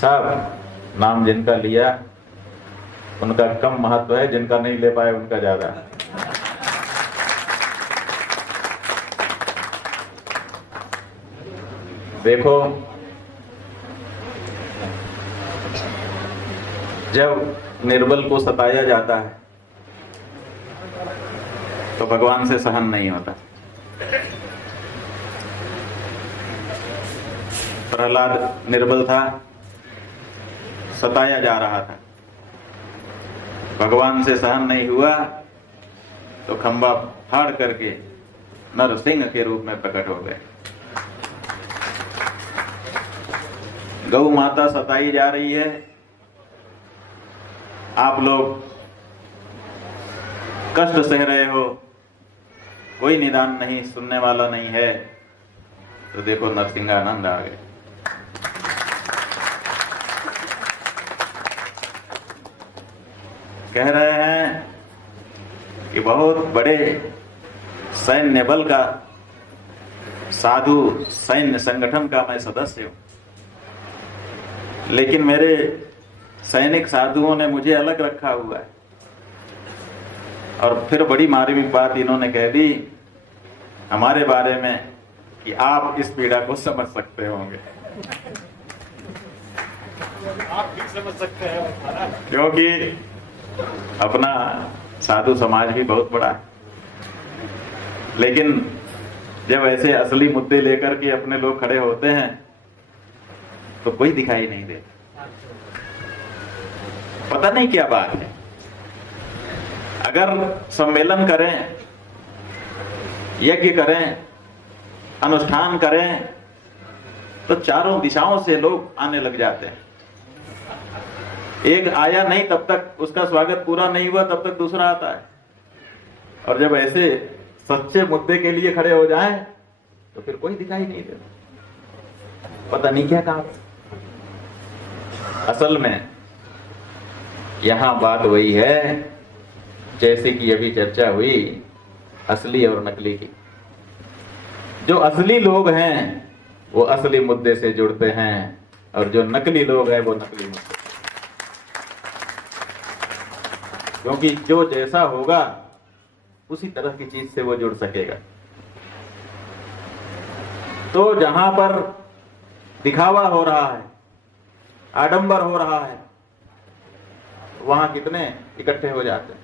सब नाम जिनका लिया उनका कम महत्व है, जिनका नहीं ले पाए उनका ज्यादा। देखो, जब निर्बल को सताया जाता है तो भगवान से सहन नहीं होता। प्रहलाद निर्बल था, सताया जा रहा था, भगवान से सहन नहीं हुआ तो खंबा फाड़ करके नरसिंह के रूप में प्रकट हो गए। गौ माता सताई जा रही है, आप लोग कष्ट सह रहे हो, कोई निदान नहीं, सुनने वाला नहीं है, तो देखो नरसिंहानंद आ गए। कह रहे हैं कि बहुत बड़े सैन्य बल का, साधु सैन्य संगठन का मैं सदस्य हूं, लेकिन मेरे सैनिक साधुओं ने मुझे अलग रखा हुआ है। और फिर बड़ी मार्मिक बात इन्होंने कह दी हमारे बारे में कि आप इस पीड़ा को समझ सकते होंगे। आप भी समझ सकते हैं, क्योंकि अपना साधु समाज भी बहुत बड़ा है, लेकिन जब ऐसे असली मुद्दे लेकर के अपने लोग खड़े होते हैं तो कोई दिखाई नहीं देता। पता नहीं क्या बात है। अगर सम्मेलन करें, यज्ञ करें, अनुष्ठान करें तो चारों दिशाओं से लोग आने लग जाते हैं। एक आया नहीं तब तक उसका स्वागत पूरा नहीं हुआ, तब तक दूसरा आता है। और जब ऐसे सच्चे मुद्दे के लिए खड़े हो जाएं तो फिर कोई दिखाई नहीं देता। पता नहीं क्या काम। असल में यहां बात वही है जैसे कि अभी चर्चा हुई असली और नकली की। जो असली लोग हैं वो असली मुद्दे से जुड़ते हैं और जो नकली लोग हैं वो नकली मुद्दे। क्योंकि जो जैसा होगा उसी तरह की चीज से वो जुड़ सकेगा। तो जहां पर दिखावा हो रहा है, आडंबर हो रहा है, वहां कितने इकट्ठे हो जाते हैं।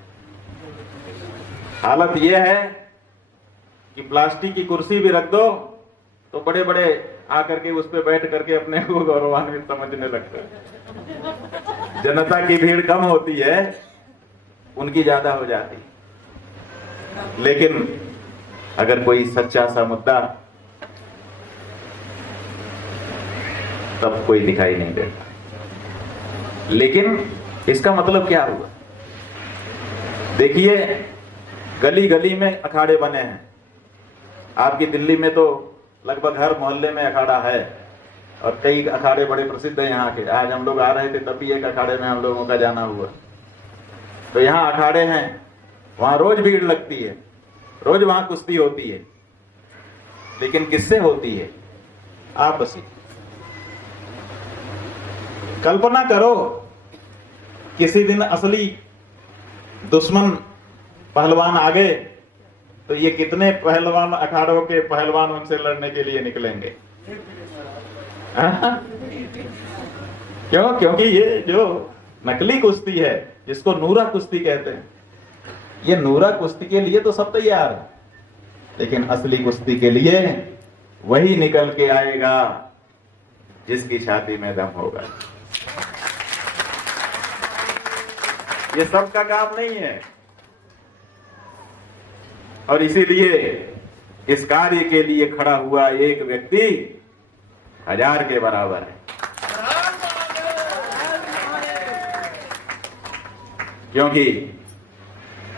हालत यह है कि प्लास्टिक की कुर्सी भी रख दो तो बड़े बड़े आकर के उस पर बैठ करके अपने को गौरवान्वित समझने लगते हैं। जनता की भीड़ कम होती है, उनकी ज्यादा हो जाती है। लेकिन अगर कोई सच्चा सा मुद्दा, तब कोई दिखाई नहीं देता। लेकिन इसका मतलब क्या हुआ? देखिए, गली गली में अखाड़े बने हैं। आपकी दिल्ली में तो लगभग हर मोहल्ले में अखाड़ा है और कई अखाड़े बड़े प्रसिद्ध हैं यहाँ के। आज हम लोग आ रहे थे तब भी एक अखाड़े में हम लोगों का जाना हुआ। तो यहाँ अखाड़े हैं, वहां रोज भीड़ लगती है, रोज वहां कुश्ती होती है। लेकिन किससे होती है? आपसी। कल्पना करो किसी दिन असली दुश्मन पहलवान आ गए तो ये कितने पहलवान, अखाड़ों के पहलवान उनसे लड़ने के लिए निकलेंगे। क्यों? क्योंकि ये जो नकली कुश्ती है, जिसको नूरा कुश्ती कहते हैं, ये नूरा कुश्ती के लिए तो सब तैयार है, लेकिन असली कुश्ती के लिए वही निकल के आएगा जिसकी छाती में दम होगा। ये सबका काम नहीं है। और इसीलिए इस कार्य के लिए खड़ा हुआ एक व्यक्ति 1000 के बराबर है। क्योंकि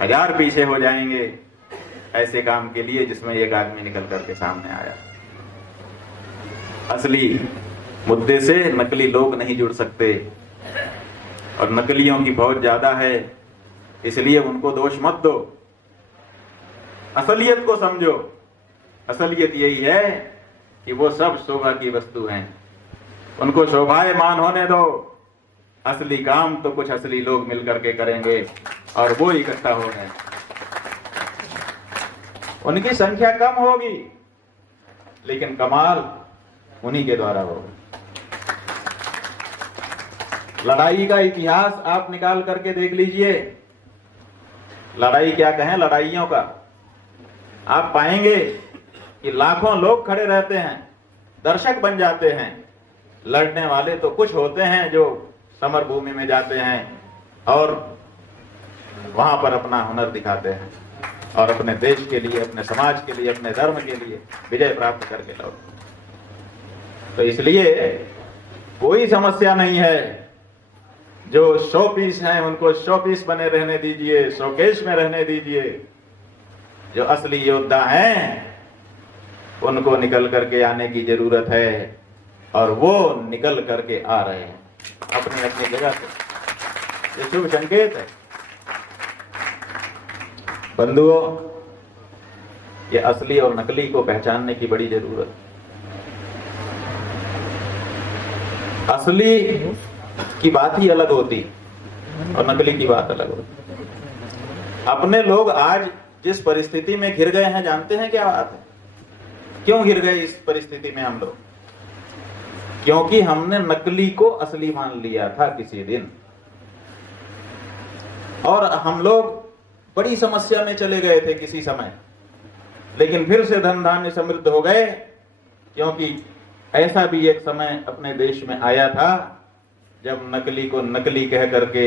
1000 पीछे हो जाएंगे ऐसे काम के लिए जिसमें एक आदमी निकल करके सामने आया। असली मुद्दे से नकली लोग नहीं जुड़ सकते और नकलियों की बहुत ज्यादा है, इसलिए उनको दोष मत दो। असलियत को समझो। असलियत यही है कि वो सब शोभा की वस्तु हैं। उनको शोभायमान होने दो, असली काम तो कुछ असली लोग मिलकर के करेंगे और वो इकट्ठा हो गए। उनकी संख्या कम होगी लेकिन कमाल उन्हीं के द्वारा होगा। लड़ाई का इतिहास आप निकाल करके देख लीजिए, लड़ाई क्या कहें, लड़ाइयों का आप पाएंगे कि लाखों लोग खड़े रहते हैं, दर्शक बन जाते हैं। लड़ने वाले तो कुछ होते हैं जो समर भूमि में जाते हैं और वहां पर अपना हुनर दिखाते हैं और अपने देश के लिए, अपने समाज के लिए, अपने धर्म के लिए विजय प्राप्त करके लौटते। तो इसलिए कोई समस्या नहीं है। जो शो पीस हैं उनको शो पीस बने रहने दीजिए, शोकेश में रहने दीजिए। जो असली योद्धा हैं उनको निकल करके आने की जरूरत है और वो निकल करके आ रहे हैं अपनी अपनी जगह से। ये शुभ संकेत है बंधुओं। ये असली और नकली को पहचानने की बड़ी जरूरत है। असली की बात ही अलग होती और नकली की बात अलग होती। अपने लोग आज जिस परिस्थिति में घिर गए हैं, जानते हैं क्या बात है? क्यों घिर गए इस परिस्थिति में हम लोग? क्योंकि हमने नकली को असली मान लिया था किसी दिन, और हम लोग बड़ी समस्या में चले गए थे किसी समय, लेकिन फिर से धन धान्य समृद्ध हो गए। क्योंकि ऐसा भी एक समय अपने देश में आया था जब नकली को नकली कह करके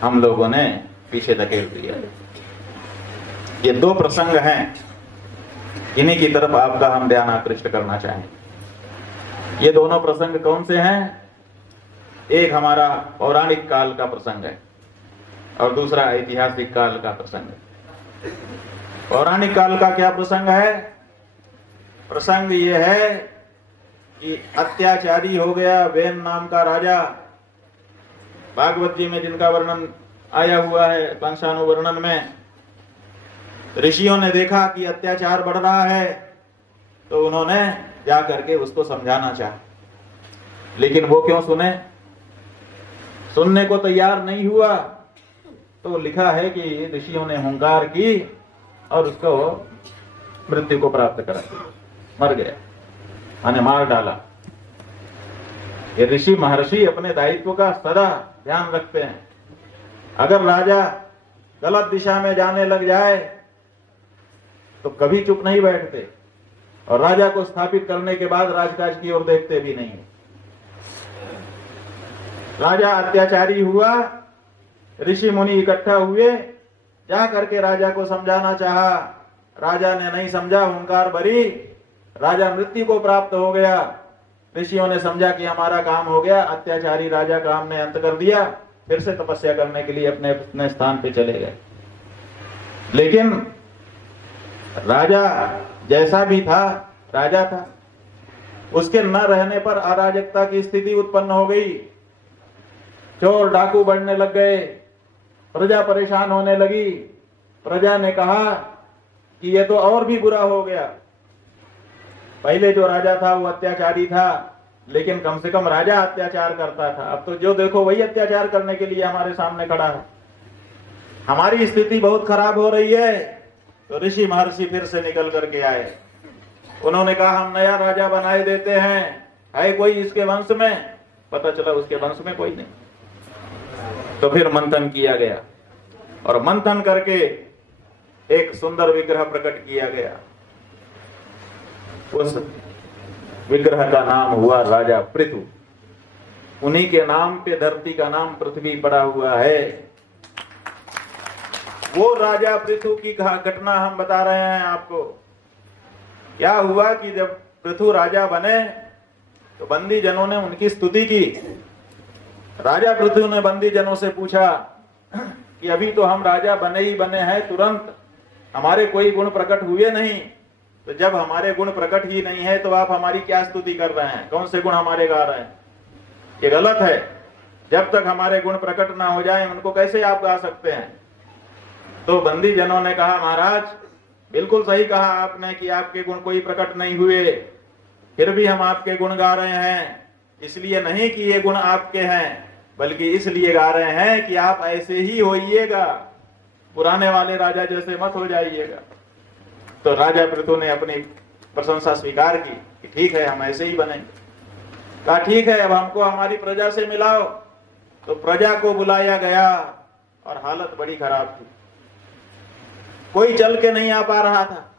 हम लोगों ने पीछे धकेल दिया। ये दो प्रसंग हैं, इन्हीं की तरफ आपका हम ध्यान आकृष्ट करना चाहें। ये दोनों प्रसंग कौन से हैं? एक हमारा पौराणिक काल का प्रसंग है और दूसरा ऐतिहासिक काल का प्रसंग है। पौराणिक काल का क्या प्रसंग है? प्रसंग ये है कि अत्याचारी हो गया वेन नाम का राजा। भागवत जी में जिनका वर्णन आया हुआ है पंचानुवर्णन में, ऋषियों ने देखा कि अत्याचार बढ़ रहा है तो उन्होंने जा करके उसको समझाना चाहा, लेकिन वो क्यों सुनने को तैयार नहीं हुआ। तो लिखा है कि ऋषियों ने हुंकार की और उसको मृत्यु को प्राप्त करा, मर गया, माने मार डाला। ये ऋषि महर्षि अपने दायित्व का सदा ध्यान रखते हैं। अगर राजा गलत दिशा में जाने लग जाए तो कभी चुप नहीं बैठते और राजा को स्थापित करने के बाद राजकाज की ओर देखते भी नहीं। राजा अत्याचारी हुआ, ऋषि मुनि इकट्ठा हुए, जा करके राजा को समझाना चाहा, राजा ने नहीं समझा, हुंकार भरी, राजा मृत्यु को प्राप्त हो गया। ऋषियों ने समझा कि हमारा काम हो गया, अत्याचारी राजा का हमने अंत कर दिया, फिर से तपस्या करने के लिए अपने अपने स्थान पे चले गए। लेकिन राजा जैसा भी था, राजा था, उसके न रहने पर अराजकता की स्थिति उत्पन्न हो गई। चोर डाकू बढ़ने लग गए, प्रजा परेशान होने लगी। प्रजा ने कहा कि ये तो और भी बुरा हो गया। पहले जो राजा था वो अत्याचारी था, लेकिन कम से कम राजा अत्याचार करता था। अब तो जो देखो वही अत्याचार करने के लिए हमारे सामने खड़ा है। हमारी स्थिति बहुत खराब हो रही है। तो ऋषि महर्षि फिर से निकल करके आए। उन्होंने कहा हम नया राजा बनाए देते हैं, है कोई इसके वंश में? पता चला उसके वंश में कोई नहीं। तो फिर मंथन किया गया और मंथन करके एक सुंदर विग्रह प्रकट किया गया। उस विग्रह का नाम हुआ राजा पृथु। उन्हीं के नाम पे धरती का नाम पृथ्वी पड़ा हुआ है। वो राजा पृथु की घटना हम बता रहे हैं आपको। क्या हुआ कि जब पृथु राजा बने तो बंदी जनों ने उनकी स्तुति की। राजा पृथु ने बंदी जनों से पूछा कि अभी तो हम राजा बने ही बने हैं, तुरंत हमारे कोई गुण प्रकट हुए नहीं। तो जब हमारे गुण प्रकट ही नहीं है तो आप हमारी क्या स्तुति कर रहे हैं? कौन से गुण हमारे गा रहे हैं? ये गलत है। जब तक हमारे गुण प्रकट ना हो जाए उनको कैसे आप गा सकते हैं? तो बंदी जनों ने कहा महाराज बिल्कुल सही कहा आपने कि आपके गुण कोई प्रकट नहीं हुए, फिर भी हम आपके गुण गा रहे हैं, इसलिए नहीं कि ये गुण आपके हैं, बल्कि इसलिए गा रहे हैं कि आप ऐसे ही होइएगा, पुराने वाले राजा जैसे मत हो जाइएगा। तो राजा पृथु ने अपनी प्रशंसा स्वीकार की कि ठीक है, हम ऐसे ही बनेंगे। कहा ठीक है, अब हमको हमारी प्रजा से मिलाओ। तो प्रजा को बुलाया गया और हालत बड़ी खराब थी, कोई चल के नहीं आ पा रहा था।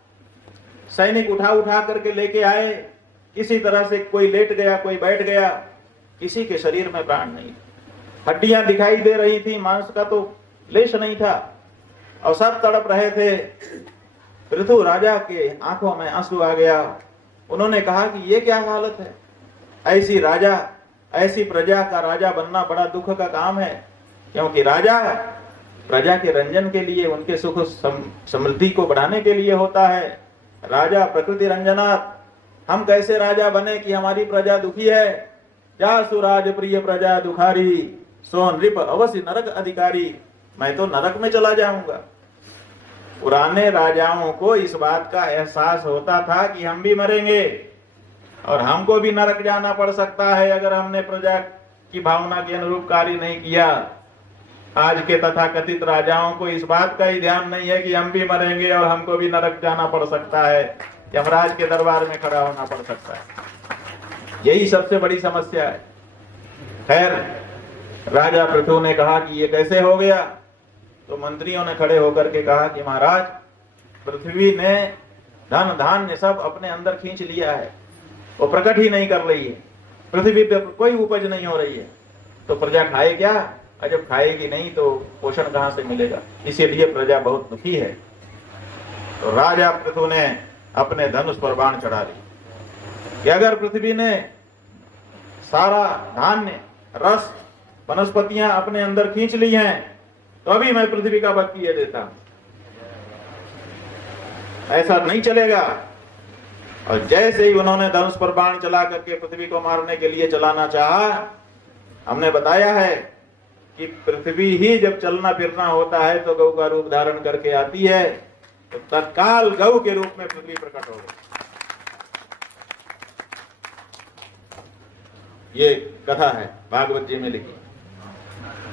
सैनिक उठा उठा करके लेके आए, किसी तरह से कोई लेट गया, कोई बैठ गया, किसी के शरीर में प्राण नहीं, हड्डियां दिखाई दे रही थी, मांस का तो लेश नहीं था, और सब तड़प रहे थे। पृथु राजा के आंखों में आंसू आ गया। उन्होंने कहा कि ये क्या हालत है, ऐसी राजा, ऐसी प्रजा का राजा बनना बड़ा दुख का काम है, क्योंकि राजा प्रजा के रंजन के लिए, उनके सुख समृद्धि को बढ़ाने के लिए होता है। राजा प्रकृति रंजनात्। हम कैसे राजा बने कि हमारी प्रजा दुखी है। जा सुराज प्रिय प्रजा दुखारी, सो नृप अवश्य नरक अधिकारी। मैं तो नरक में चला जाऊंगा। पुराने राजाओं को इस बात का एहसास होता था कि हम भी मरेंगे और हमको भी नरक जाना पड़ सकता है अगर हमने प्रजा की भावना के अनुरूप कार्य नहीं किया। आज के तथाकथित राजाओं को इस बात का ही ध्यान नहीं है कि हम भी मरेंगे और हमको भी नरक जाना पड़ सकता है, यमराज के दरबार में खड़ा होना पड़ सकता है। यही सबसे बड़ी समस्या है। खैर, राजा पृथु ने कहा कि ये कैसे हो गया। तो मंत्रियों ने खड़े होकर के कहा कि महाराज, पृथ्वी ने धन धान्य सब अपने अंदर खींच लिया है, वो प्रकट ही नहीं कर रही है, पृथ्वी पे कोई उपज नहीं हो रही है, तो प्रजा खाए क्या? और जब खाएगी नहीं तो पोषण कहां से मिलेगा? इसीलिए प्रजा बहुत दुखी है। तो राजा पृथु ने अपने धनुष पर बाण चढ़ा दी कि अगर पृथ्वी ने सारा धान्य, रस, वनस्पतियां अपने अंदर खींच ली हैं तो अभी मैं पृथ्वी का वध किए देता। ऐसा नहीं चलेगा। और जैसे ही उन्होंने धनुष पर बाण चला करके पृथ्वी को मारने के लिए चलाना चाहा, हमने बताया है कि पृथ्वी ही जब चलना फिरना होता है तो गौ का रूप धारण करके आती है, तो तत्काल गौ के रूप में पृथ्वी प्रकट हो गई। ये कथा है भागवत जी में लिखी।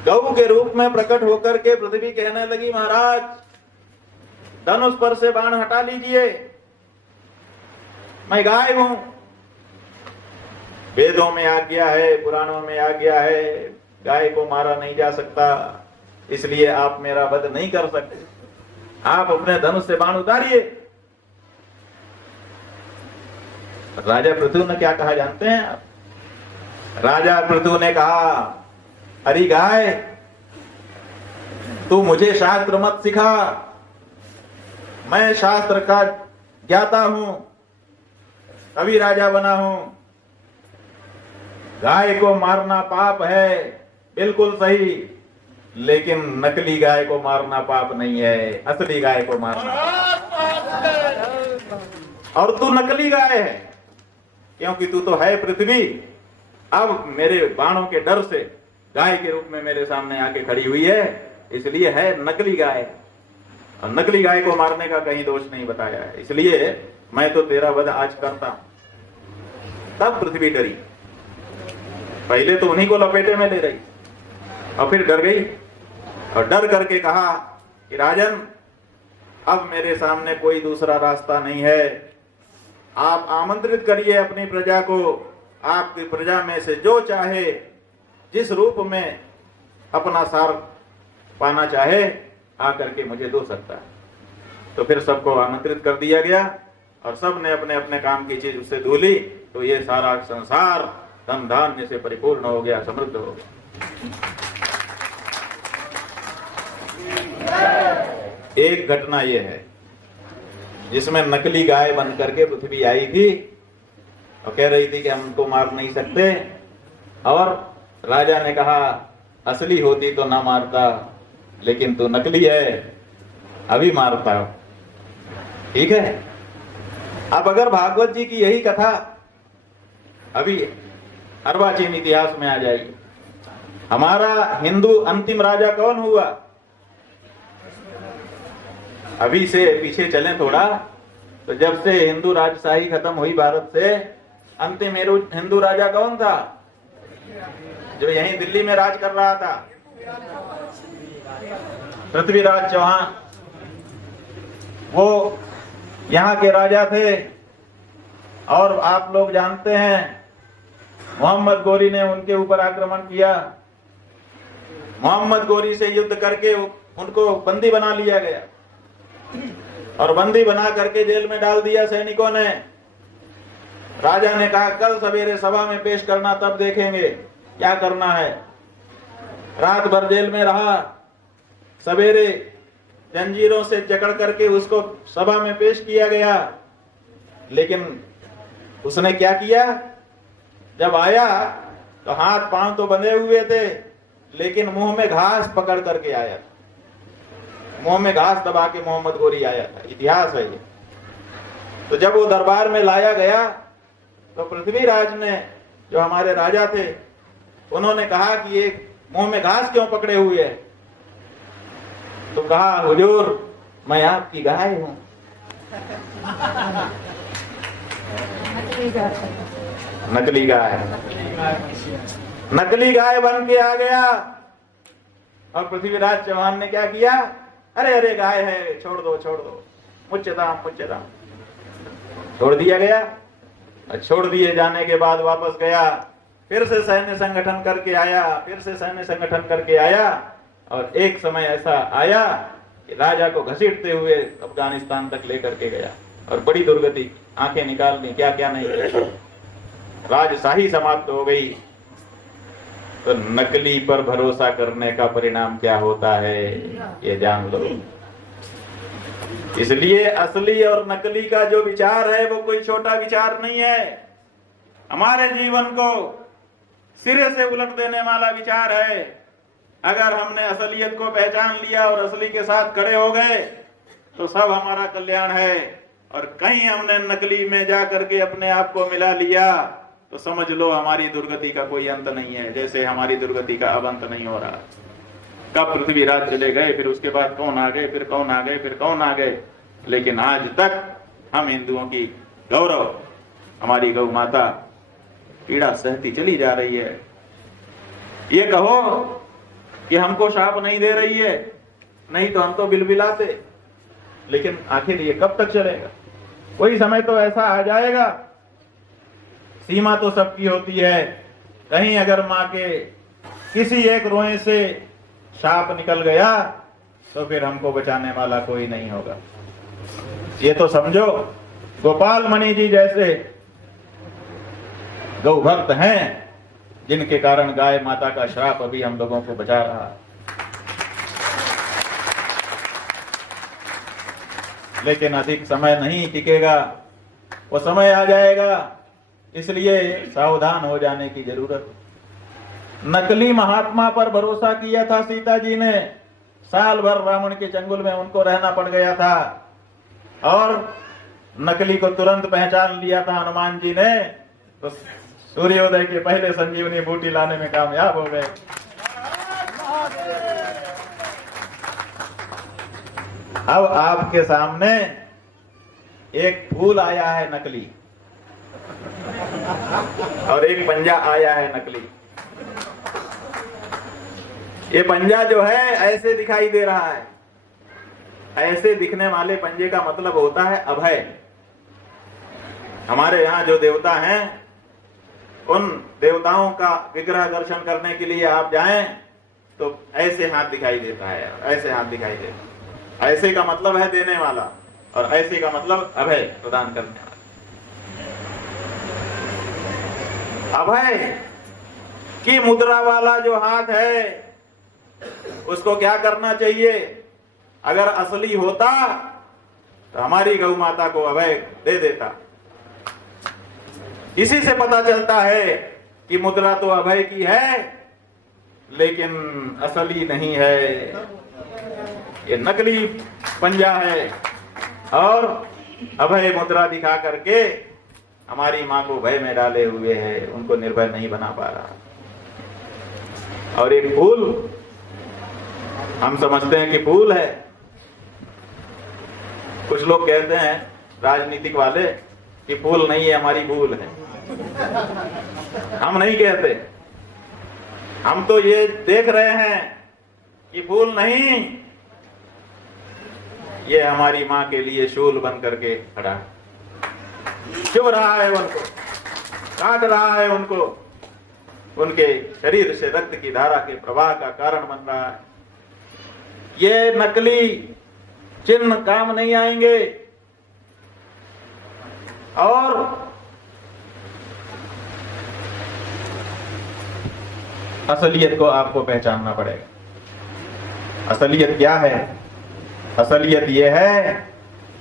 गौ के रूप में प्रकट होकर के पृथ्वी कहने लगी, महाराज धनुष पर से बाण हटा लीजिए, मैं गाय हूं। वेदों में आज्ञा है, पुराणों में आज्ञा है, गाय को मारा नहीं जा सकता, इसलिए आप मेरा वध नहीं कर सकते। आप अपने धनुष से बाण उतारिए। राजा पृथु ने क्या कहा जानते हैं आप? राजा पृथु ने कहा, अरे गाय, तू मुझे शास्त्र मत सिखा, मैं शास्त्र का ज्ञाता हूं, तभी राजा बना हूं। गाय को मारना पाप है, बिल्कुल सही, लेकिन नकली गाय को मारना पाप नहीं है, असली गाय को मारना। और तू नकली गाय है, क्योंकि तू तो है पृथ्वी। अब मेरे बाणों के डर से गाय के रूप में मेरे सामने आके खड़ी हुई है, इसलिए है नकली गाय। और नकली गाय को मारने का कहीं दोष नहीं बताया है, इसलिए मैं तो तेरा वध आज करता हूं। तब पृथ्वी डरी। पहले तो उन्हीं को लपेटे में ले रही और फिर डर गई और डर करके कहा कि राजन, अब मेरे सामने कोई दूसरा रास्ता नहीं है, आप आमंत्रित करिए अपनी प्रजा को। आपकी प्रजा में से जो चाहे, जिस रूप में अपना सार पाना चाहे, आकर के मुझे दो सकता है। तो फिर सबको आमंत्रित कर दिया गया और सब ने अपने अपने काम की चीज उससे धूली, तो ये सारा संसार धन धान्य से परिपूर्ण हो गया, समृद्ध हो गया। एक घटना ये है जिसमें नकली गाय बन करके पृथ्वी आई थी और कह रही थी कि हम उनको मार नहीं सकते, और राजा ने कहा असली होती तो ना मारता, लेकिन तू नकली है, अभी मारता हूं। ठीक है। अब अगर भागवत जी की यही कथा अभी अर्वाचीन इतिहास में आ जाएगी, हमारा हिंदू अंतिम राजा कौन हुआ? अभी से पीछे चलें थोड़ा, तो जब से हिंदू राजशाही खत्म हुई भारत से, अंतिम हिंदू राजा कौन था जो यहीं दिल्ली में राज कर रहा था? पृथ्वीराज चौहान। वो यहाँ के राजा थे। और आप लोग जानते हैं मोहम्मद गोरी ने उनके ऊपर आक्रमण किया। मोहम्मद गोरी से युद्ध करके उनको बंदी बना लिया गया और बंदी बना करके जेल में डाल दिया सैनिकों ने। राजा ने कहा कल सवेरे सभा में पेश करना, तब देखेंगे क्या करना है। रात भर जेल में रहा। सवेरे जंजीरों से जकड़ करके उसको सभा में पेश किया गया। लेकिन उसने क्या किया? जब आया तो हाथ पांव तो बंधे हुए थे, लेकिन मुंह में घास पकड़ करके आया। मुंह में घास दबा के मोहम्मद गोरी आया था। इतिहास है ये। तो जब वो दरबार में लाया गया तो पृथ्वीराज ने, जो हमारे राजा थे, उन्होंने कहा कि ये मुंह में घास क्यों पकड़े हुए है? तो कहा हुजूर, मैं आपकी गाय हूं। नकली गाय। नकली गाय बन के आ गया। और पृथ्वीराज चौहान ने क्या किया? अरे अरे गाय है, छोड़ दो छोड़ दो, मुच्चदाम मुच्चदाम, छोड़ दिया गया। और छोड़ दिए जाने के बाद वापस गया, फिर से सैन्य संगठन करके आया, फिर से सैन्य संगठन करके आया। और एक समय ऐसा आया कि राजा को घसीटते हुए अफगानिस्तान तक लेकर के गया और बड़ी दुर्गति, आंखें निकालनी, क्या क्या नहीं किया। राजशाही समाप्त हो गई। तो नकली पर भरोसा करने का परिणाम क्या होता है ये जान लो। इसलिए असली और नकली का जो विचार है वो कोई छोटा विचार नहीं है। हमारे जीवन को सिरे से उलट देने वाला विचार है। अगर हमने असलियत को पहचान लिया और असली के साथ खड़े हो गए तो सब हमारा कल्याण है। और कहीं हमने नकली में जा करके अपने आप को मिला लिया तो समझ लो हमारी दुर्गति का कोई अंत नहीं है, जैसे हमारी दुर्गति का अब अंत नहीं हो रहा। कब पृथ्वीराज चले गए, फिर उसके बाद कौन आ गए, फिर कौन आ गए, फिर कौन आ गए, लेकिन आज तक हम हिंदुओं की गौरव, हमारी गौ माता पीड़ा सहती चली जा रही है। ये कहो कि हमको शाप नहीं दे रही है, नहीं तो हम तो बिलबिलाते, लेकिन आखिर ये कब तक चलेगा? कोई समय तो ऐसा आ जाएगा, सीमा तो सबकी होती है, कहीं अगर माँ के किसी एक रोए से शाप निकल गया तो फिर हमको बचाने वाला कोई नहीं होगा। ये तो समझो गोपाल मणि जी जैसे गौ भक्त हैं जिनके कारण गाय माता का श्राप अभी हम लोगों को बचा रहा है। लेकिन अधिक समय नहीं टिकेगा, वो समय आ जाएगा, इसलिए सावधान हो जाने की जरूरत है। नकली महात्मा पर भरोसा किया था सीता जी ने, साल भर रावण के चंगुल में उनको रहना पड़ गया था। और नकली को तुरंत पहचान लिया था हनुमान जी ने, तो सूर्योदय के पहले संजीवनी बूटी लाने में कामयाब हो गए। अब आपके सामने एक फूल आया है नकली और एक पंजा आया है नकली। ये पंजा जो है ऐसे दिखाई दे रहा है, ऐसे दिखने वाले पंजे का मतलब होता है अभय। हमारे यहाँ जो देवता हैं, उन देवताओं का विग्रह दर्शन करने के लिए आप जाएं तो ऐसे हाथ दिखाई देता है, ऐसे हाथ दिखाई देता है। ऐसे का मतलब है देने वाला और ऐसे का मतलब अभय प्रदान करने वाला। अभय की मुद्रा वाला जो हाथ है उसको क्या करना चाहिए? अगर असली होता तो हमारी गौ माता को अभय दे देता। इसी से पता चलता है कि मुद्रा तो अभय की है लेकिन असली नहीं है, ये नकली पंजा है और अभय मुद्रा दिखा करके हमारी मां को भय में डाले हुए है, उनको निर्भय नहीं बना पा रहा। और एक फूल हम समझते हैं कि फूल है। कुछ लोग कहते हैं राजनीतिक वाले कि फूल नहीं है, हमारी भूल है। हम नहीं कहते, हम तो ये देख रहे हैं कि फूल नहीं, ये हमारी मां के लिए शूल बन करके खड़ा, चुभ रहा है उनको, काट रहा है उनको, उनके शरीर से रक्त की धारा के प्रवाह का कारण बन रहा है। ये नकली चिन्ह काम नहीं आएंगे और असलियत को आपको पहचानना पड़ेगा। असलियत क्या है? असलियत यह है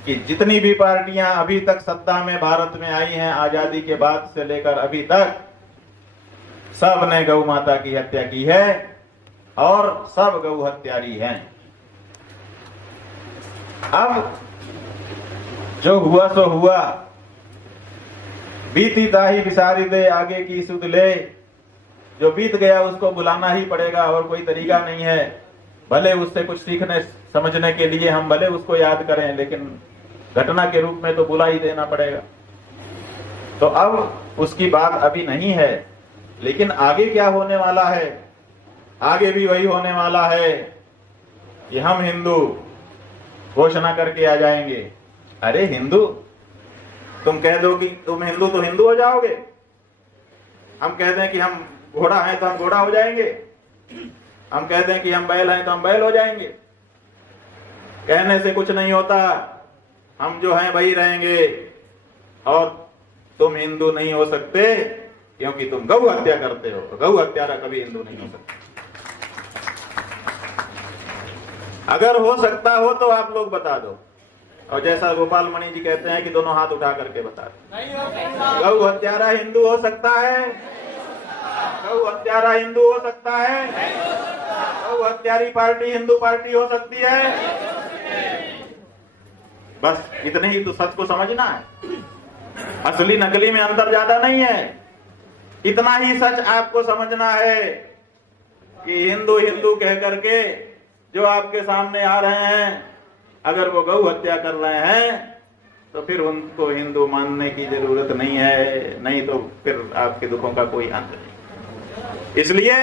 कि जितनी भी पार्टियां अभी तक सत्ता में भारत में आई हैं, आजादी के बाद से लेकर अभी तक, सब ने गौ माता की हत्या की है और सब गौ हत्यारी हैं। अब जो हुआ सो हुआ, बीती ताही बिसारी दे, आगे की सुध ले। जो बीत गया उसको बुलाना ही पड़ेगा और कोई तरीका नहीं है। भले उससे कुछ सीखने समझने के लिए हम भले उसको याद करें, लेकिन घटना के रूप में तो बुला ही देना पड़ेगा। तो अब उसकी बात अभी नहीं है, लेकिन आगे क्या होने वाला है? आगे भी वही होने वाला है कि हम हिंदू घोषणा करके आ जाएंगे। अरे हिंदू, तुम कह दो कि तुम हिंदू तो हिंदू हो जाओगे। हम कह दें कि हम घोड़ा हैं तो हम घोड़ा हो जाएंगे। हम कह दें कि हम बैल हैं तो हम बैल हो जाएंगे। कहने से कुछ नहीं होता, हम जो हैं वही रहेंगे। और तुम हिंदू नहीं हो सकते क्योंकि तुम गौ हत्या करते हो। गौ हत्यारा कभी हिंदू नहीं हो सकता। अगर हो सकता हो तो आप लोग बता दो, और जैसा गोपाल मणि जी कहते हैं कि दोनों हाथ उठा करके बता दो। गौ हत्यारा हिंदू हो सकता है? गौ हत्यारा हिंदू हो सकता है? गौ हत्यारी पार्टी हिंदू पार्टी हो सकती है? बस इतने ही तो सच को समझना है। असली नकली में अंतर ज्यादा नहीं है। इतना ही सच आपको समझना है कि हिंदू हिंदू कह करके जो आपके सामने आ रहे हैं, अगर वो गौ हत्या कर रहे हैं तो फिर उनको हिंदू मानने की जरूरत नहीं है, नहीं तो फिर आपके दुखों का कोई अंत नहीं। इसलिए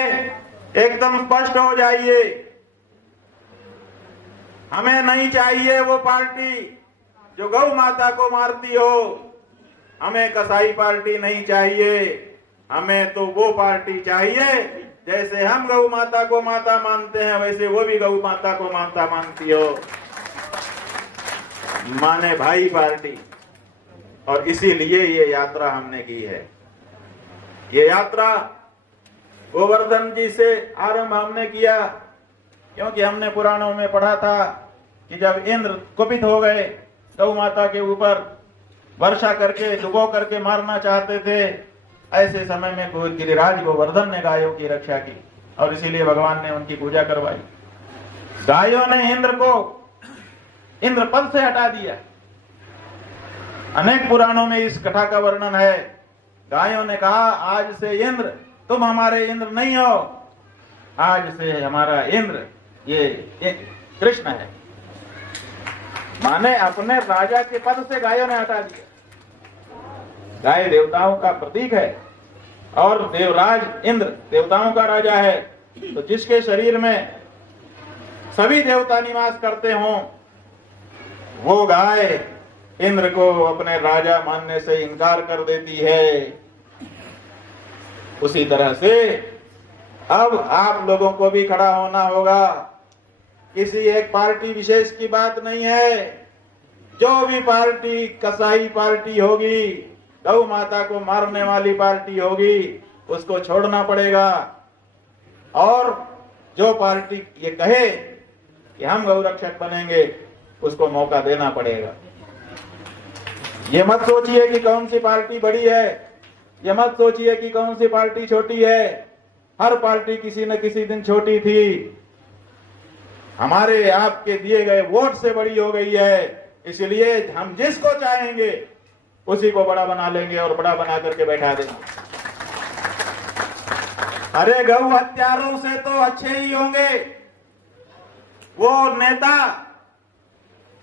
एकदम स्पष्ट हो जाइए, हमें नहीं चाहिए वो पार्टी जो गौ माता को मारती हो। हमें कसाई पार्टी नहीं चाहिए, हमें तो वो पार्टी चाहिए जैसे हम गौ माता को माता मानते हैं वैसे वो भी गौ माता को माता मानती हो, माने भाई पार्टी। और इसीलिए ये यात्रा हमने की है। ये यात्रा गोवर्धन जी से आरंभ हमने किया, क्योंकि हमने पुराणों में पढ़ा था कि जब इंद्र कुपित हो गए, गौ माता के ऊपर वर्षा करके डुबो करके मारना चाहते थे, ऐसे समय में गिरिराज गोवर्धन ने गायों की रक्षा की और इसीलिए भगवान ने उनकी पूजा करवाई। गायों ने इंद्र को इंद्र पद से हटा दिया। अनेक पुराणों में इस कथा का वर्णन है। गायों ने कहा, आज से इंद्र तुम हमारे इंद्र नहीं हो, आज से हमारा इंद्र ये कृष्ण है। माने अपने राजा के पद से गायों ने हटा दिया। गाय देवताओं का प्रतीक है और देवराज इंद्र देवताओं का राजा है। तो जिसके शरीर में सभी देवता निवास करते हों, वो गाय इंद्र को अपने राजा मानने से इनकार कर देती है। उसी तरह से अब आप लोगों को भी खड़ा होना होगा। किसी एक पार्टी विशेष की बात नहीं है। जो भी पार्टी कसाई पार्टी होगी, गौ माता को मारने वाली पार्टी होगी, उसको छोड़ना पड़ेगा। और जो पार्टी ये कहे कि हम गौ रक्षक बनेंगे, उसको मौका देना पड़ेगा। ये मत सोचिए कि कौन सी पार्टी बड़ी है, ये मत सोचिए कि कौन सी पार्टी छोटी है। हर पार्टी किसी न किसी दिन छोटी थी, हमारे आपके दिए गए वोट से बड़ी हो गई है। इसलिए हम जिसको चाहेंगे उसी को बड़ा बना लेंगे और बड़ा बना करके बैठा देंगे। अरे गौ हत्यारों से तो अच्छे ही होंगे वो नेता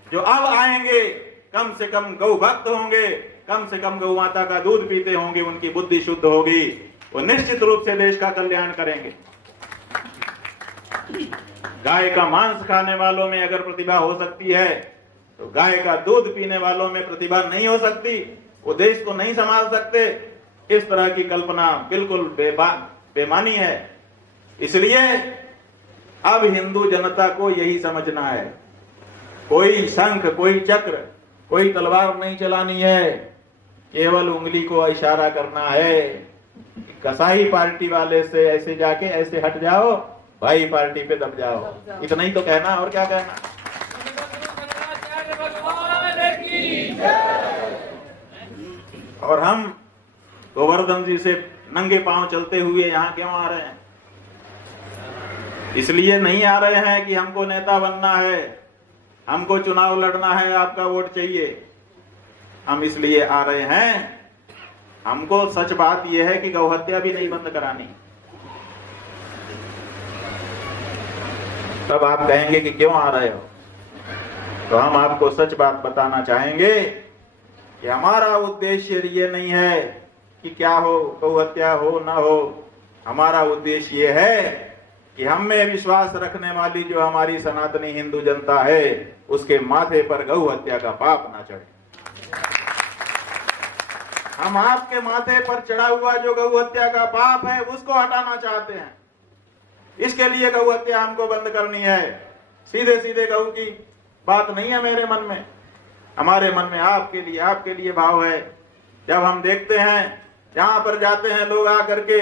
जो अब आएंगे, कम से कम गौ भक्त होंगे, कम से कम गौ माता का दूध पीते होंगे, उनकी बुद्धि शुद्ध होगी, वो निश्चित रूप से देश का कल्याण करेंगे। गाय का मांस खाने वालों में अगर प्रतिभा हो सकती है तो गाय का दूध पीने वालों में प्रतिभा नहीं हो सकती, वो देश को नहीं संभाल सकते। इस तरह की कल्पना बिल्कुल बेमानी है। इसलिए अब हिंदू जनता को यही समझना है, कोई शंख, कोई चक्र, कोई तलवार नहीं चलानी है, केवल उंगली को इशारा करना है। कसाई पार्टी वाले से ऐसे जाके ऐसे हट जाओ, भाई पार्टी पे दब जाओ, इतना ही तो कहना, और क्या कहना। और हम गोवर्धन जी से नंगे पांव चलते हुए यहाँ क्यों आ रहे हैं? इसलिए नहीं आ रहे हैं कि हमको नेता बनना है, हमको चुनाव लड़ना है, आपका वोट चाहिए। हम इसलिए आ रहे हैं, हमको सच बात यह है कि गौ हत्या भी नहीं बंद करानी। तब आप कहेंगे कि क्यों आ रहे हो, तो हम आपको सच बात बताना चाहेंगे कि हमारा उद्देश्य ये नहीं है कि क्या हो, गौ हत्या हो ना हो। हमारा उद्देश्य ये है कि हम में विश्वास रखने वाली जो हमारी सनातनी हिंदू जनता है, उसके माथे पर गौ हत्या का पाप ना चढ़े। हम आपके माथे पर चढ़ा हुआ जो गौ हत्या का पाप है उसको हटाना चाहते हैं। इसके लिए गौ हत्या हमको बंद करनी है। सीधे सीधे गौ की बात नहीं है मेरे मन में, हमारे मन में आपके लिए भाव है। जब हम देखते हैं जहां पर जाते हैं लोग आकर के,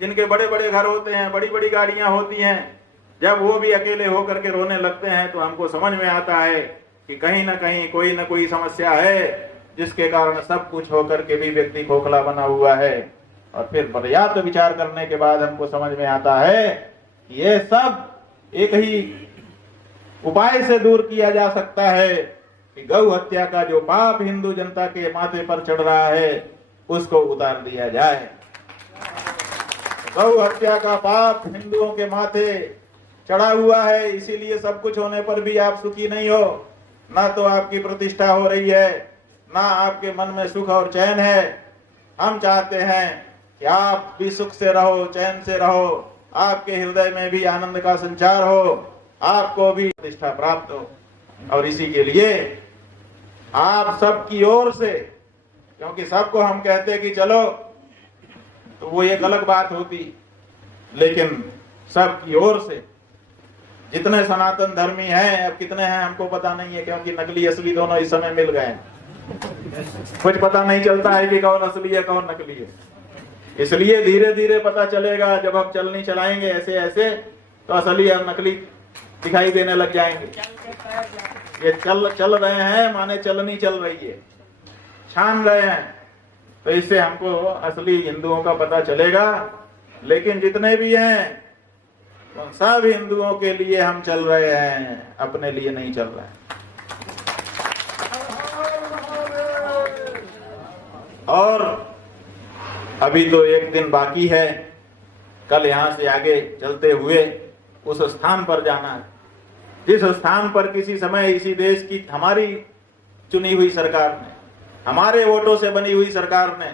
जिनके बड़े बड़े घर होते हैं, बड़ी बड़ी गाड़ियां होती हैं, जब वो भी अकेले होकर के रोने लगते हैं तो हमको समझ में आता है कि कहीं ना कहीं कोई ना कोई समस्या है, जिसके कारण सब कुछ होकर के भी व्यक्ति खोखला बना हुआ है। और फिर पर्याप्त विचार करने के बाद हमको समझ में आता है कि ये सब एक ही उपाय से दूर किया जा सकता है कि गौ हत्या का जो पाप हिंदू जनता के माथे पर चढ़ रहा है उसको उतार दिया जाए। गौ हत्या का पाप हिंदुओं के माथे चढ़ा हुआ है, इसीलिए सब कुछ होने पर भी आप सुखी नहीं हो। ना तो आपकी प्रतिष्ठा हो रही है, ना आपके मन में सुख और चैन है। हम चाहते हैं कि आप भी सुख से रहो, चैन से रहो, आपके हृदय में भी आनंद का संचार हो, आपको भी प्रतिष्ठा प्राप्त हो। और इसी के लिए आप सबकी ओर से, क्योंकि सबको हम कहते कि चलो तो वो एक अलग बात होती, लेकिन सबकी ओर से जितने सनातन धर्मी हैं, अब कितने हैं हमको पता नहीं है, क्योंकि नकली असली दोनों इस समय मिल गए हैं। कुछ पता नहीं चलता है कि कौन असली है कौन नकली है। इसलिए धीरे धीरे पता चलेगा, जब हम चलनी चलाएंगे ऐसे ऐसे तो असली और नकली दिखाई देने लग जाएंगे। ये चल रहे हैं माने चलनी चल रही है, छान रहे हैं, तो इससे हमको असली हिंदुओं का पता चलेगा। लेकिन जितने भी हैं सब हिंदुओं के लिए हम चल रहे हैं, अपने लिए नहीं चल रहे हैं। और अभी तो एक दिन बाकी है, कल यहां से आगे चलते हुए उस स्थान पर जाना है जिस स्थान पर किसी समय इसी देश की हमारी चुनी हुई सरकार ने, हमारे वोटों से बनी हुई सरकार ने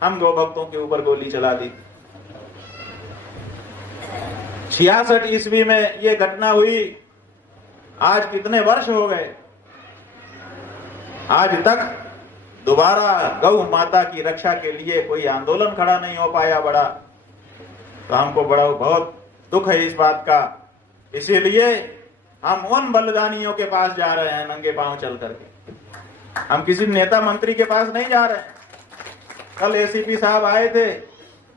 हम गौ भक्तों के ऊपर गोली चला दी। 66 ईस्वी में ये घटना हुई, आज कितने वर्ष हो गए, आज तक दोबारा गौ माता की रक्षा के लिए कोई आंदोलन खड़ा नहीं हो पाया बड़ा। तो हमको बड़ा बहुत दुख है इस बात का। इसीलिए हम उन बलिदानियों के पास जा रहे हैं नंगे पांव चल करके, हम किसी नेता मंत्री के पास नहीं जा रहे हैं। कल एसीपी साहब आए थे,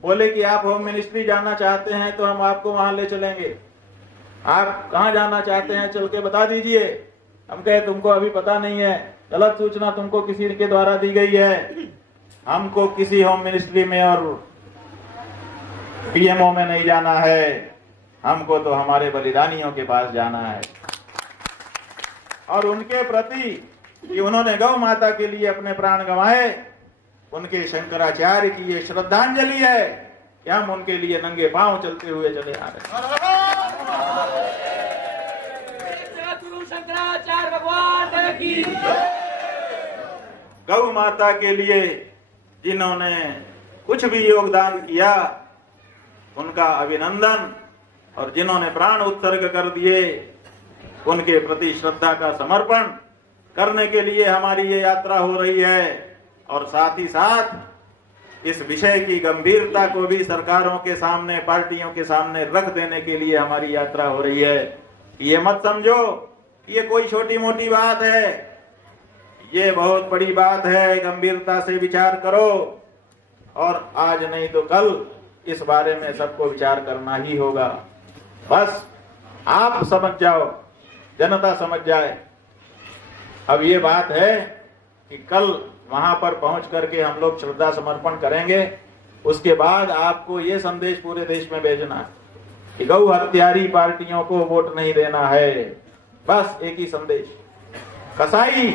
बोले कि आप होम मिनिस्ट्री जाना चाहते हैं तो हम आपको वहां ले चलेंगे, आप कहां जाना चाहते हैं चल के बता दीजिए। हम कहे तुमको अभी पता नहीं है, गलत सूचना तुमको किसी के द्वारा दी गई है, हमको किसी होम मिनिस्ट्री में और पीएमओ में नहीं जाना है, हमको तो हमारे बलिदानियों के पास जाना है। और उनके प्रति कि उन्होंने गौ माता के लिए अपने प्राण गंवाए, उनके शंकराचार्य की ये श्रद्धांजलि है कि हम उनके लिए नंगे पांव चलते हुए चले आ रहे हैं। शंकराचार्य भगवान की गौ माता के लिए जिन्होंने कुछ भी योगदान किया उनका अभिनंदन, और जिन्होंने प्राण उत्सर्ग कर दिए उनके प्रति श्रद्धा का समर्पण करने के लिए हमारी ये यात्रा हो रही है। और साथ ही साथ इस विषय की गंभीरता को भी सरकारों के सामने, पार्टियों के सामने रख देने के लिए हमारी यात्रा हो रही है। ये मत समझो ये कोई छोटी मोटी बात है, ये बहुत बड़ी बात है। गंभीरता से विचार करो, और आज नहीं तो कल इस बारे में सबको विचार करना ही होगा। बस आप समझ जाओ, जनता समझ जाए। अब ये बात है कि कल वहां पर पहुंच करके हम लोग श्रद्धा समर्पण करेंगे, उसके बाद आपको ये संदेश पूरे देश में भेजना है कि गौ हत्यारी पार्टियों को वोट नहीं देना है। बस एक ही संदेश, कसाई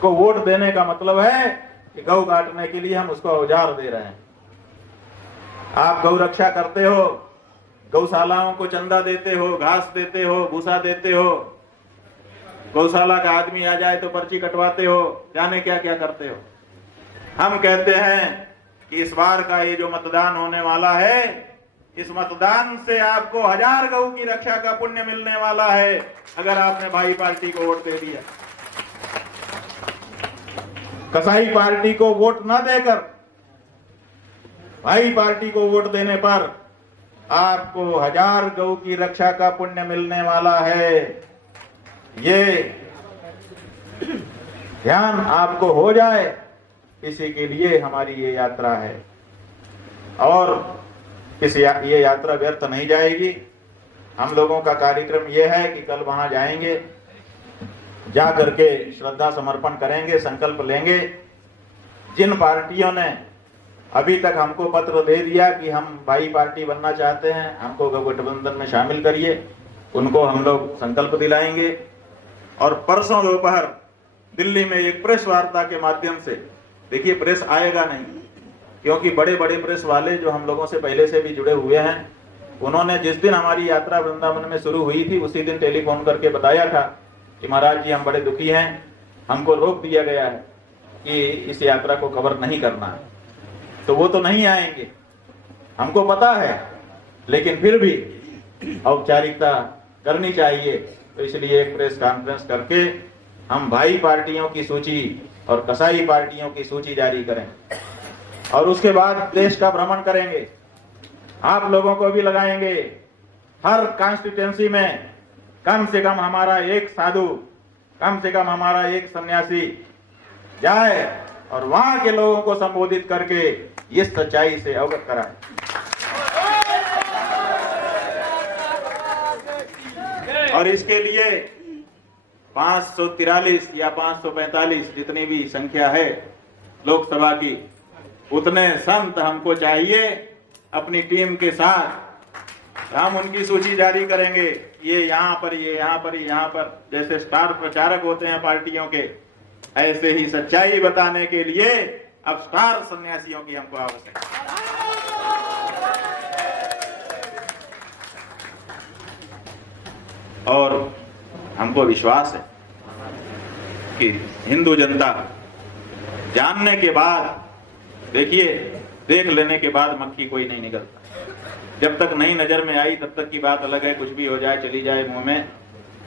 को वोट देने का मतलब है कि गौ काटने के लिए हम उसको औजार दे रहे हैं। आप गौ रक्षा करते हो, गौशालाओं को चंदा देते हो, घास देते हो, भूसा देते हो, गौशाला का आदमी आ जाए तो पर्ची कटवाते हो, जाने क्या क्या करते हो। हम कहते हैं कि इस बार का ये जो मतदान होने वाला है, इस मतदान से आपको 1000 गौ की रक्षा का पुण्य मिलने वाला है अगर आपने भाई पार्टी को वोट दे दिया। कसाई पार्टी को वोट न देकर भाई पार्टी को वोट देने पर आपको 1000 गौ की रक्षा का पुण्य मिलने वाला है। ये ध्यान आपको हो जाए, इसी के लिए हमारी ये यात्रा है। और ये यात्रा व्यर्थ नहीं जाएगी। हम लोगों का कार्यक्रम ये है कि कल वहां जाएंगे, जा करके श्रद्धा समर्पण करेंगे, संकल्प लेंगे। जिन पार्टियों ने अभी तक हमको पत्र दे दिया कि हम भाई पार्टी बनना चाहते हैं, हमको गठबंधन में शामिल करिए, उनको हम लोग संकल्प दिलाएंगे। और परसों दोपहर दिल्ली में एक प्रेस वार्ता के माध्यम से, देखिए प्रेस आएगा नहीं, क्योंकि बड़े बड़े प्रेस वाले जो हम लोगों से पहले से भी जुड़े हुए हैं, उन्होंने जिस दिन हमारी यात्रा वृंदावन में शुरू हुई थी उसी दिन टेलीफोन करके बताया था कि महाराज जी हम बड़े दुखी हैं, हमको रोक दिया गया है कि इस यात्रा को कवर नहीं करना है। तो वो तो नहीं आएंगे, हमको पता है, लेकिन फिर भी औपचारिकता करनी चाहिए। तो इसलिए एक प्रेस कॉन्फ्रेंस करके हम भाई पार्टियों की सूची और कसाई पार्टियों की सूची जारी करें, और उसके बाद देश का भ्रमण करेंगे। आप लोगों को भी लगाएंगे। हर कॉन्स्टिट्यूएंसी में कम से कम हमारा एक साधु, कम से कम हमारा एक सन्यासी जाए और वहां के लोगों को संबोधित करके इस सच्चाई से अवगत कराए। और इसके लिए 543 या 545 जितनी भी संख्या है लोकसभा की, उतने संत हमको चाहिए अपनी टीम के साथ। हम उनकी सूची जारी करेंगे, ये यहाँ पर, ये यहाँ पर, यहाँ पर, जैसे स्टार प्रचारक होते हैं पार्टियों के, ऐसे ही सच्चाई बताने के लिए अब स्टार सन्यासियों की हमको आवश्यकता है। और हमको विश्वास है कि हिंदू जनता जानने के बाद, देखिए देख लेने के बाद मक्खी कोई नहीं निकलता। जब तक नहीं नजर में आई तब तक की बात अलग है, कुछ भी हो जाए चली जाए मुंह में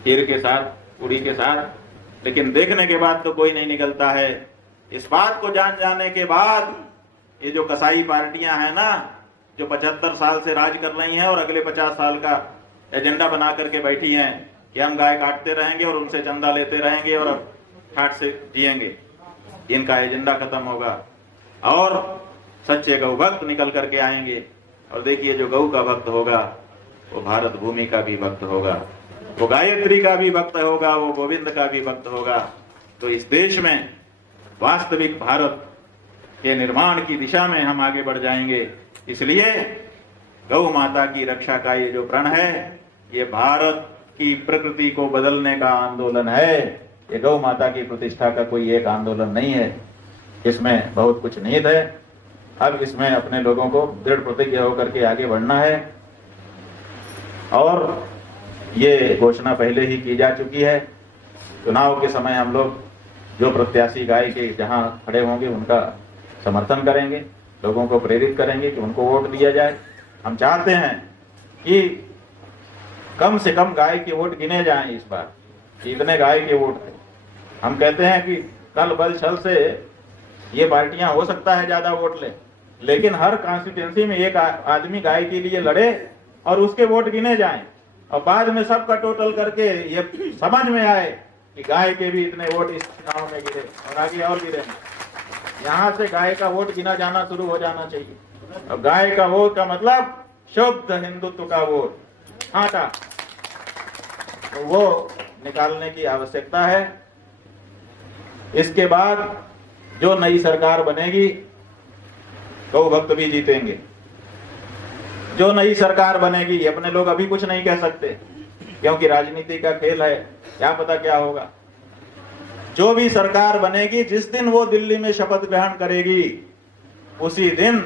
खीर के साथ, पूरी के साथ, लेकिन देखने के बाद तो कोई नहीं निकलता है। इस बात को जान जाने के बाद ये जो कसाई पार्टियां हैं ना, जो 75 साल से राज कर रही हैं और अगले 50 साल का एजेंडा बना करके बैठी हैं कि हम गाय काटते रहेंगे और उनसे चंदा लेते रहेंगे और ठाट से जिएंगे, इनका एजेंडा खत्म होगा और सच्चे गौ भक्त निकल करके आएंगे। और देखिए जो गौ का भक्त होगा वो भारत भूमि का भी भक्त होगा, वो गायत्री का भी भक्त होगा, वो गोविंद का भी भक्त होगा। तो इस देश में वास्तविक भारत के निर्माण की दिशा में हम आगे बढ़ जाएंगे। इसलिए गौ माता की रक्षा का ये जो प्रण है, ये भारत की प्रकृति को बदलने का आंदोलन है। ये गौ माता की प्रतिष्ठा का कोई एक आंदोलन नहीं है, इसमें बहुत कुछ निहित है। अब इसमें अपने लोगों को दृढ़ प्रतिज्ञ होकर के आगे बढ़ना है। और ये घोषणा पहले ही की जा चुकी है। चुनाव के समय हम लोग जो प्रत्याशी गाय के जहां खड़े होंगे उनका समर्थन करेंगे, लोगों को प्रेरित करेंगे कि उनको वोट दिया जाए। हम चाहते हैं कि कम से कम गाय के वोट गिने जाएं इस बार, कि इतने गाय के वोट थे। हम कहते हैं कि कल बल छल से ये पार्टियां हो सकता है ज्यादा वोट ले, लेकिन हर कॉन्स्टिट्यूंसी में एक आदमी गाय के लिए लड़े और उसके वोट गिने जाएं, और बाद में सबका टोटल करके ये समझ में आए कि गाय के भी इतने वोट इस चुनाव में गिरे और आगे और गिरे। यहाँ से गाय का वोट गिना जाना शुरू हो जाना चाहिए। और गाय का वोट का मतलब शुद्ध हिंदुत्व का वोट, हाँ का, तो वो निकालने की आवश्यकता है। इसके बाद जो नई सरकार बनेगी गौ भक्त भी जीतेंगे। जो नई सरकार बनेगी, अपने लोग अभी कुछ नहीं कह सकते क्योंकि राजनीति का खेल है, क्या पता क्या होगा। जो भी सरकार बनेगी, जिस दिन वो दिल्ली में शपथ ग्रहण करेगी उसी दिन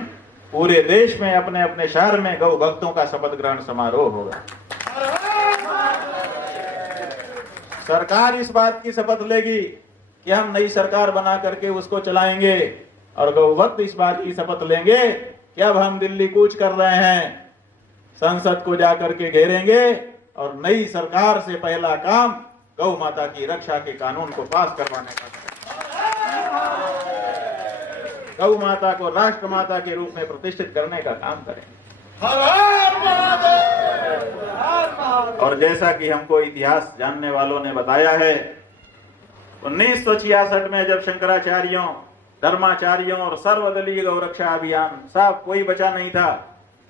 पूरे देश में अपने अपने शहर में गौ भक्तों का शपथ ग्रहण समारोह होगा। सरकार इस बात की शपथ लेगी कि हम नई सरकार बना करके उसको चलाएंगे, और गौ भक्त इस बात की शपथ लेंगे कि अब हम दिल्ली कूच कर रहे हैं, संसद को जाकर के घेरेंगे और नई सरकार से पहला काम गौ माता की रक्षा के कानून को पास करवाने का। गौ माता को राष्ट्र माता के रूप में प्रतिष्ठित करने का काम करेंगे। और जैसा कि हमको इतिहास जानने वालों ने बताया है, 1966 में जब शंकराचार्यों, धर्माचार्यों और सर्वदलीय गौ रक्षा अभियान, सब कोई बचा नहीं था,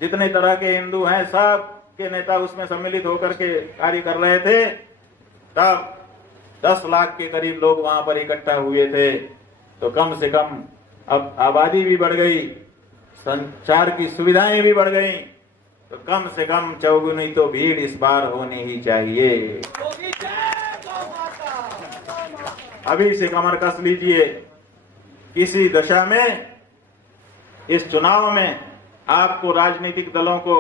जितने तरह के हिंदू हैं सब के नेता उसमें सम्मिलित होकर के कार्य कर रहे थे, तब 10 लाख के करीब लोग वहां पर इकट्ठा हुए थे। तो कम से कम अब आबादी भी बढ़ गई, संचार की सुविधाएं भी बढ़ गई, तो कम से कम चौगुनी तो भीड़ इस बार होनी ही चाहिए। अभी से कमर कस लीजिए। किसी दशा में इस चुनाव में आपको राजनीतिक दलों को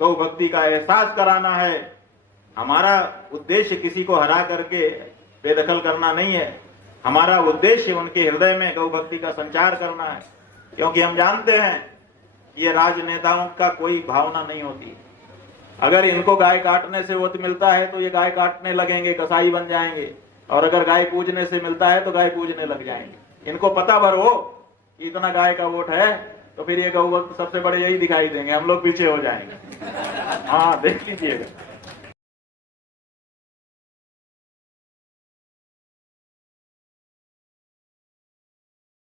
गौ भक्ति का एहसास कराना है। हमारा उद्देश्य किसी को हरा करके बेदखल करना नहीं है, हमारा उद्देश्य उनके हृदय में गौ भक्ति का संचार करना है। क्योंकि हम जानते हैं कि ये राजनेताओं का कोई भावना नहीं होती। अगर इनको गाय काटने से वोट मिलता है तो ये गाय काटने लगेंगे, कसाई बन जाएंगे, और अगर गाय पूजने से मिलता है तो गाय पूजने लग जाएंगे। इनको पता भर हो कि इतना गाय का वोट है तो फिर ये गौ भक्त सबसे बड़े यही दिखाई देंगे, हम लोग पीछे हो जाएंगे। हाँ, देख लीजिएगा।